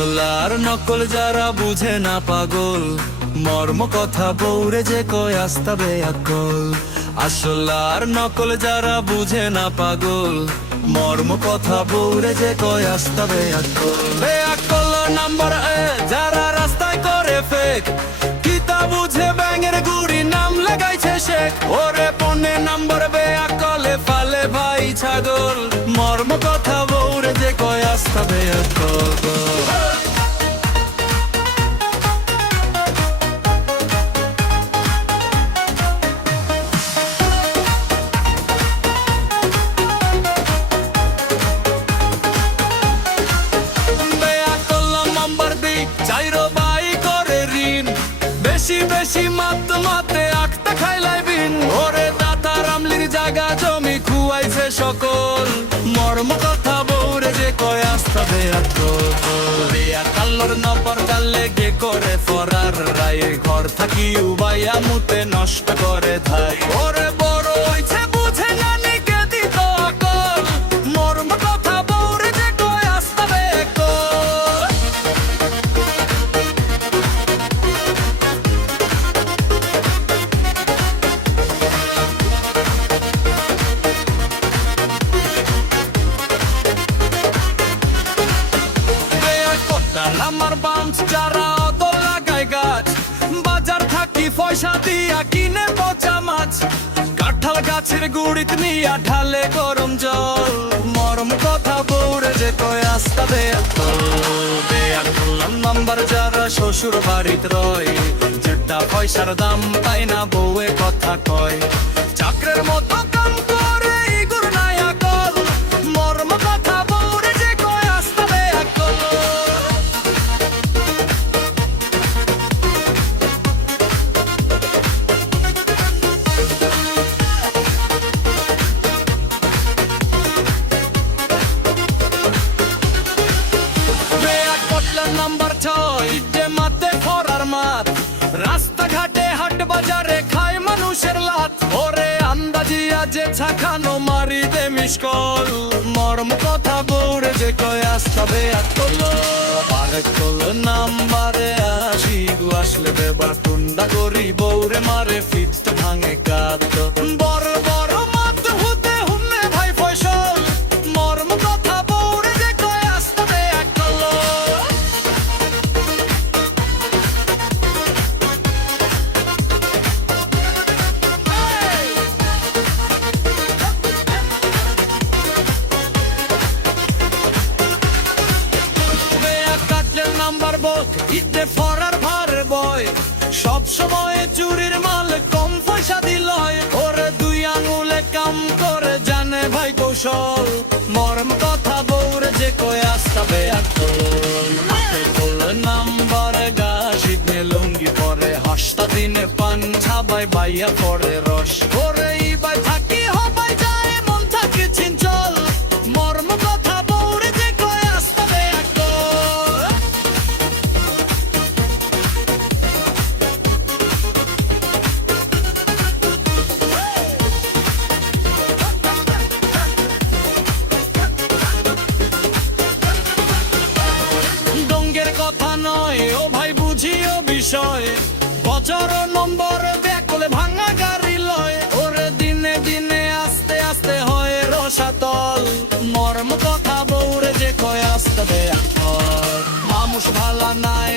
আসল আর নকল যারা বুঝে না পাগল, মর্ম কথা বৌরে যে কয় আস্তাবে আকল আসল আর নকল যারা বুঝে না পাগল, মর্ম কথা বৌরে যে কয় আস্তাবে আকল বে আকল নাম্বার এ, যারা রাস্তায় করে ফেক কিতা বুঝে ব্যাঙের গুড়ি নাম লাগাইছে শেখ। ওরে পনে নাম্বার বে আকলে ফালে ভাই ছাগল, মর্ম কথা দি চাইরো বাই করে ঋণ বেশি বেশি মাত মাতে আখতা খাইলাই বিন ওরে দাতা জায়গা জমি খুয়াইছে সকল। কয় আস্তা বেয়া বেয়া কাল্লর নপর কাল্লে গে করে ফরার রায়ে ঘর থাকি উবাইয়া মুতে নষ্ট করে থাই ওরে আমার বাঞ্চ যারা অত লাগায় গাছ, বাজার থাকি পয়সা দিয়া কিনে পচা মাছ। কাঁঠাল গাছের গুড়িত নিয়া ঢালে গরম জল। মরম কথা বৌরে যে কয়, আস্তা বেয়া বেয়া করলাম নাম্বার যারা শ্বশুর বাড়িত রয়, যেটা পয়সার দাম তাই না বউয়ে কথা কয়। যে মাতে ফরার মাত রাস্তাঘাটে হাট বাজারে খায় মানুষের লাত। ওরে আন্দাজিয়া যে ছাখানো মারি দে মিসকল। মর্ম কথা বৌরে যে কয় আসতা কল পারে কল নাম্বারে আসি আসলে বেবার টুন্ডা গরি বৌরে মারে ফিট ভাঙে কাত। বড় ইতে ফরার ভারে বয়। সব সময় চুরির মাল কম পয়সা দিল ওরে দুই আঙুলে কাম করে জানে ভাই কৌশল। মরম কথা বউরে যে কয় আস্তা বেয়া কল নাম্বার গাছিতে লুঙ্গি পরে, হাসতা দিনে পান ছাবাই বাইয়া পরে রস। ওরে বিষয়। বছর নম্বর ব্যাকলে ভাঙা গাড়ি লয়। ওরে দিনে দিনে আস্তে আস্তে হয় রসাতল। মর্ম কথা বউরে যে কয় আস্তে দেয় মানুষ ভালা নাই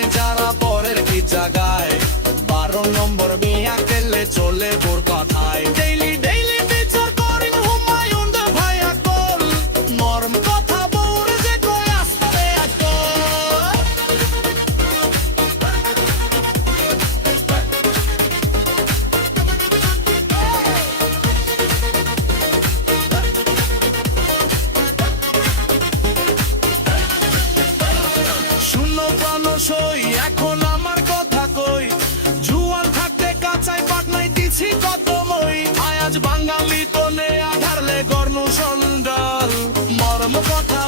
দিছি কত মই। আয়াজ বাঙালি তো নে আধারলে গর্ণ সন্ডাল। মরম কথা